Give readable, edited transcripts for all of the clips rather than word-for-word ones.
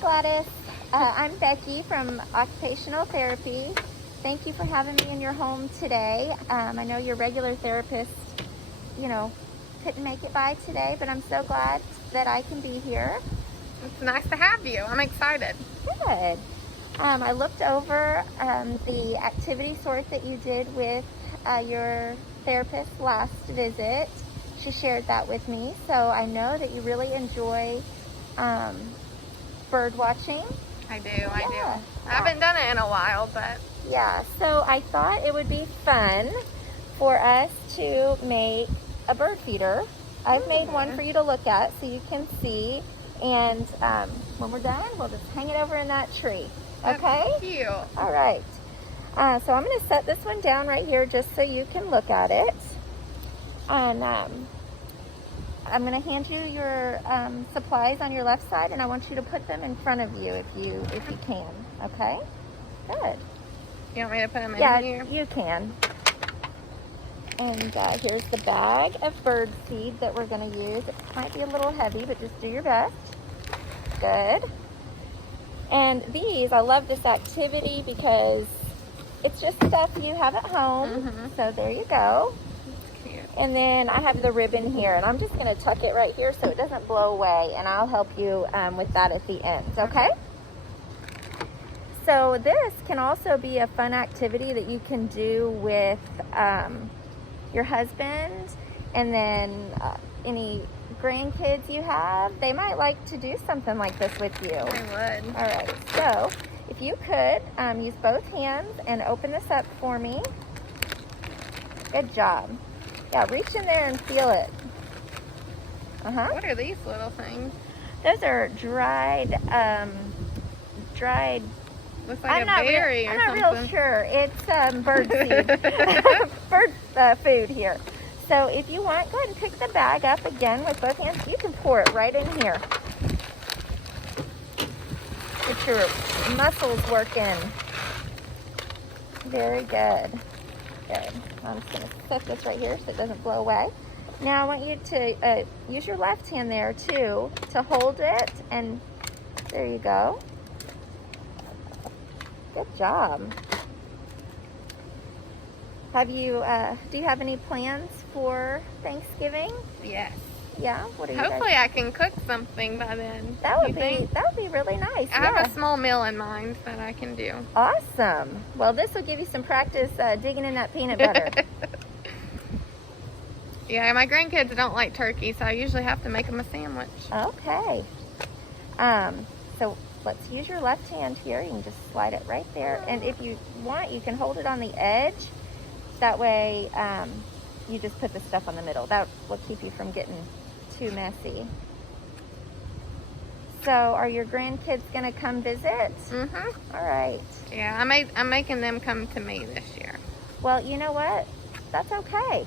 Gladys. I'm Becky from Occupational Therapy. Thank you for having me in your home today. I know your regular therapist, couldn't make it by today, but I'm so glad that I can be here. It's nice to have you. I'm excited. Good. I looked over the activity sort that you did with your therapist last visit. She shared that with me, so I know that you really enjoy bird watching. I do. I haven't done it in a while, but yeah, so I thought it would be fun for us to make a bird feeder. I've made one for you to look at so you can see, and when we're done, we'll just hang it over in that tree. Okay? That's cute. All right. So I'm going to set this one down right here just so you can look at it. And I'm going to hand you your supplies on your left side, and I want you to put them in front of you if you can. Okay? Good. You want me to put them in Yeah, here? you can. And here's the bag of bird seed that we're going to use. It might be a little heavy, but just do your best. Good. And these, I love this activity because it's just stuff you have at home. So there you go. Cute. And then I have the ribbon here, and I'm just going to tuck it right here so it doesn't blow away, and I'll help you with that at the end, okay? So this can also be a fun activity that you can do with your husband, and then any grandkids you have. They might like to do something like this with you. I would. All right, so if you could use both hands and open this up for me. Good job. Yeah, reach in there and feel it. What are these little things? Those are dried. Looks like a berry or something. I'm not real sure. It's bird seed, bird food here. So if you want, go ahead and pick the bag up again with both hands. You can pour it right in here. Get your muscles working. Very good. Good. I'm just going to set this right here so it doesn't blow away. Now I want you to use your left hand there too to hold it, and there you go. Good job. Have you, do you have any plans for Thanksgiving? Yes. Yeah? What are you Hopefully guys? I can cook something by then. That would think? be really nice. I have a small meal in mind that I can do. Awesome. Well, this will give you some practice digging in that peanut butter. Yeah, my grandkids don't like turkey, so I usually have to make them a sandwich. Okay. So let's use your left hand here. You can just slide it right there. And if you want, you can hold it on the edge. That way, you just put the stuff on the middle. That will keep you from getting too messy. So are your grandkids going to come visit? All right. Yeah, I'm making them come to me this year. Well, you know what? That's okay.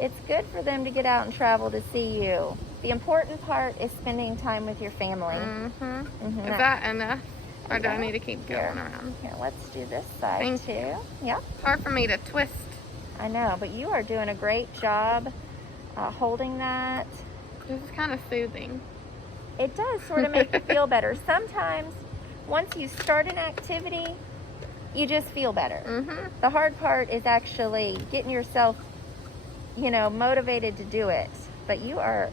It's good for them to get out and travel to see you. The important part is spending time with your family. Is that enough? Or do I need to keep going around? Here, let's do this side too. Yep. It's hard for me to twist. I know, but you are doing a great job holding that. This is kind of soothing. It does sort of make you feel better. Sometimes, once you start an activity, you just feel better. The hard part is actually getting yourself, motivated to do it. But you are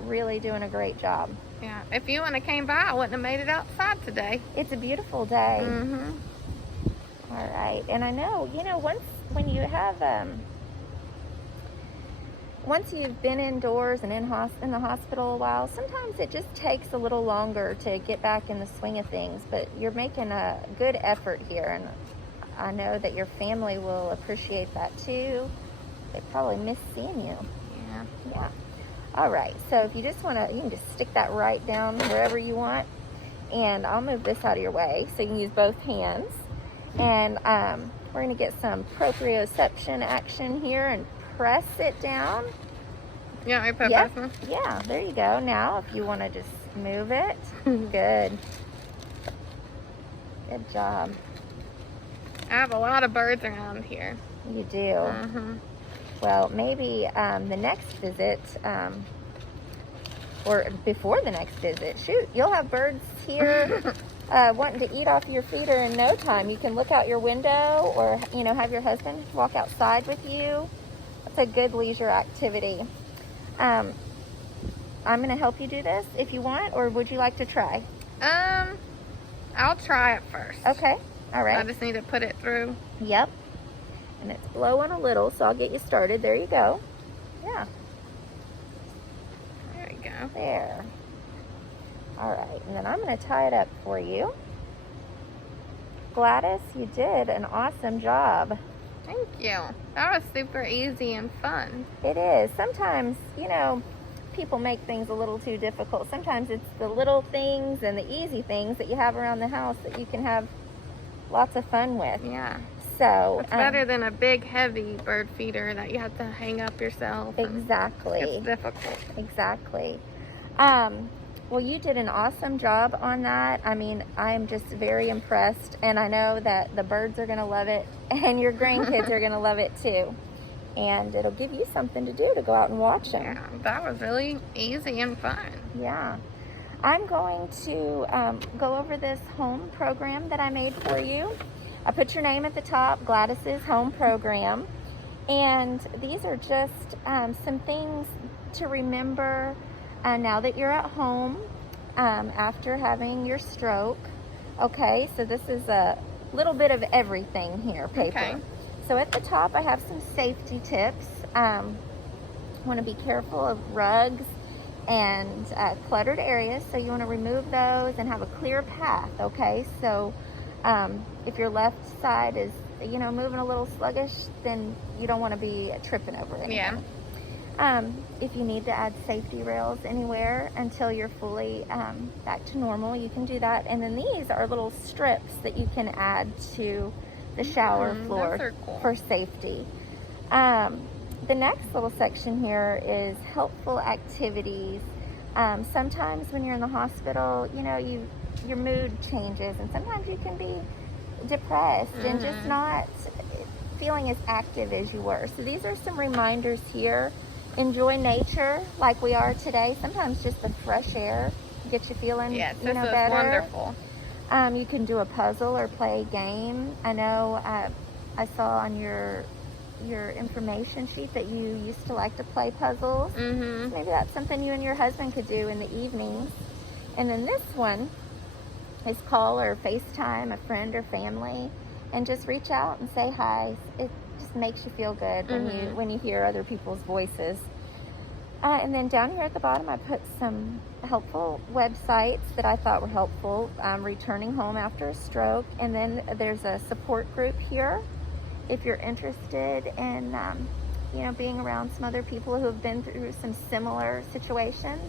really doing a great job. Yeah, if you wouldn't have came by, I wouldn't have made it outside today. It's a beautiful day. All right, and I know, when you have, once you've been indoors and in the hospital a while, sometimes it just takes a little longer to get back in the swing of things, but you're making a good effort here, and I know that your family will appreciate that too. They probably miss seeing you. Yeah. All right, so if you just want to, you can just stick that right down wherever you want, and I'll move this out of your way so you can use both hands. And we're going to get some proprioception action here and press it down. You want me to put this one? Yeah, there you go. Now, if you want to just move it. Good. Good job. I have a lot of birds around here. You do. Well, maybe the next visit, or before the next visit. Shoot, you'll have birds here wanting to eat off your feeder in no time. You can look out your window, or have your husband walk outside with you. That's a good leisure activity. I'm going to help you do this if you want, or would you like to try? I'll try it first. Okay, all right. I just need to put it through. Yep. And it's blowing a little, so I'll get you started. There you go. Yeah. There we go. There. All right, and then I'm going to tie it up for you. Gladys, you did an awesome job. Thank you. That was super easy and fun. It is. Sometimes, people make things a little too difficult. Sometimes it's the little things and the easy things that you have around the house that you can have lots of fun with. Yeah. So it's better than a big, heavy bird feeder that you have to hang up yourself. Exactly. It's difficult. Exactly. Well, you did an awesome job on that. I mean, I'm just very impressed, and I know that the birds are going to love it, and your grandkids are going to love it too. And it'll give you something to do to go out and watch them. Yeah, that was really easy and fun. Yeah. I'm going to go over this home program that I made for you. I put your name at the top, Gladys's home program. And these are just some things to remember now that you're at home after having your stroke. Okay, so this is a little bit of everything here, paper. Okay. So at the top, I have some safety tips. Want to be careful of rugs and cluttered areas, so you want to remove those and have a clear path. Okay, so if your left side is moving a little sluggish, then you don't want to be tripping over anything. Yeah. If you need to add safety rails anywhere until you're fully back to normal, you can do that. And then these are little strips that you can add to the shower floor those are cool. for safety. The next little section here is helpful activities. Sometimes when you're in the hospital, your mood changes, and sometimes you can be depressed and just not feeling as active as you were. So these are some reminders here. Enjoy nature like we are today. Sometimes just the fresh air gets you feeling Yes, this is better. wonderful. You can do a puzzle or play a game. I know I saw on your information sheet that you used to like to play puzzles. Maybe that's something you and your husband could do in the evenings. And then this one is call or FaceTime a friend or family and just reach out and say hi. It just makes you feel good when you hear other people's voices. And then down here at the bottom, I put some helpful websites that I thought were helpful. Returning home after a stroke, and then there's a support group here if you're interested in being around some other people who have been through some similar situations.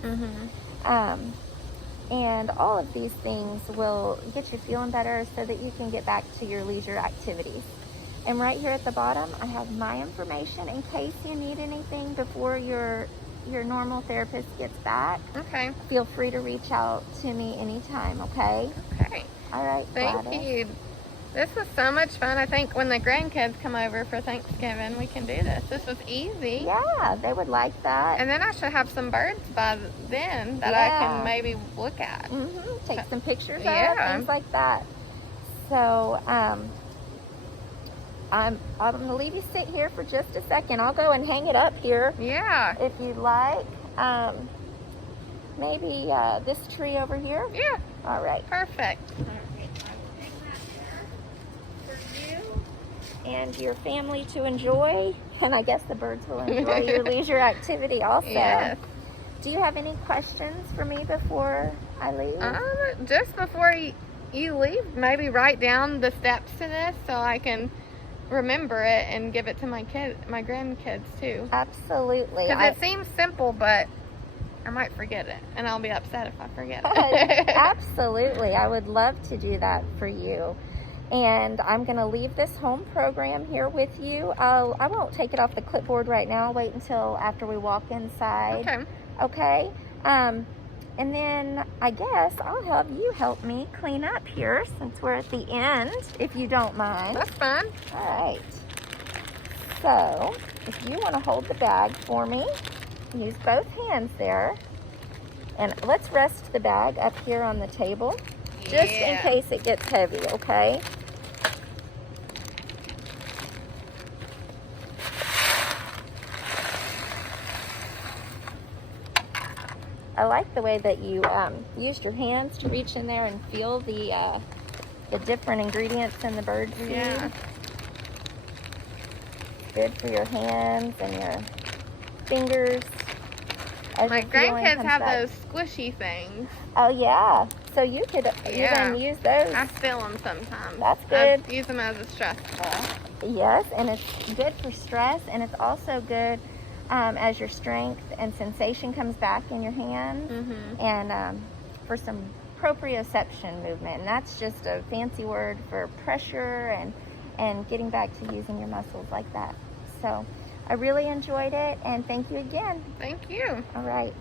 And all of these things will get you feeling better so that you can get back to your leisure activities. And right here at the bottom, I have my information in case you need anything before your normal therapist gets back. Okay. Feel free to reach out to me anytime, okay? Okay. All right, Thank Gladys. you. This was so much fun. I think when the grandkids come over for Thanksgiving, we can do this. This was easy. Yeah, they would like that. And then I should have some birds by then that I can maybe look at. Take some pictures of, Yeah. things like that. So, I'm going to leave you sit here for just a second. I'll go and hang it up here Yeah. if you'd like. Maybe this tree over here. Yeah. All right. Perfect. And your family to enjoy, and I guess the birds will enjoy your leisure activity also. Yes. Do you have any questions for me before I leave? Just before you leave, maybe write down the steps to this so I can remember it and give it to my grandkids too. Absolutely. Because it seems simple, but I might forget it, and I'll be upset if I forget it. Absolutely. I would love to do that for you. And I'm going to leave this home program here with you. I won't take it off the clipboard right now. I'll wait until after we walk inside. Okay. Okay? And then I guess I'll have you help me clean up here since we're at the end, if you don't mind. That's fun. All right. So, if you want to hold the bag for me, use both hands there. And let's rest the bag up here on the table, just in Yeah. case it gets heavy, okay? I like the way that you used your hands to reach in there and feel the different ingredients in the bird seed. Yeah. Good for your hands and your fingers. as My the feeling grandkids comes have back. those squishy things. Oh yeah, so you could Yeah. even use those. I feel them sometimes. That's I good. use them as a stress ball. Yes, and it's good for stress, and it's also good as your strength and sensation comes back in your hands, Mhm. and for some proprioception movement, and that's just a fancy word for pressure and getting back to using your muscles like that. So I really enjoyed it, and thank you again. Thank you. All right.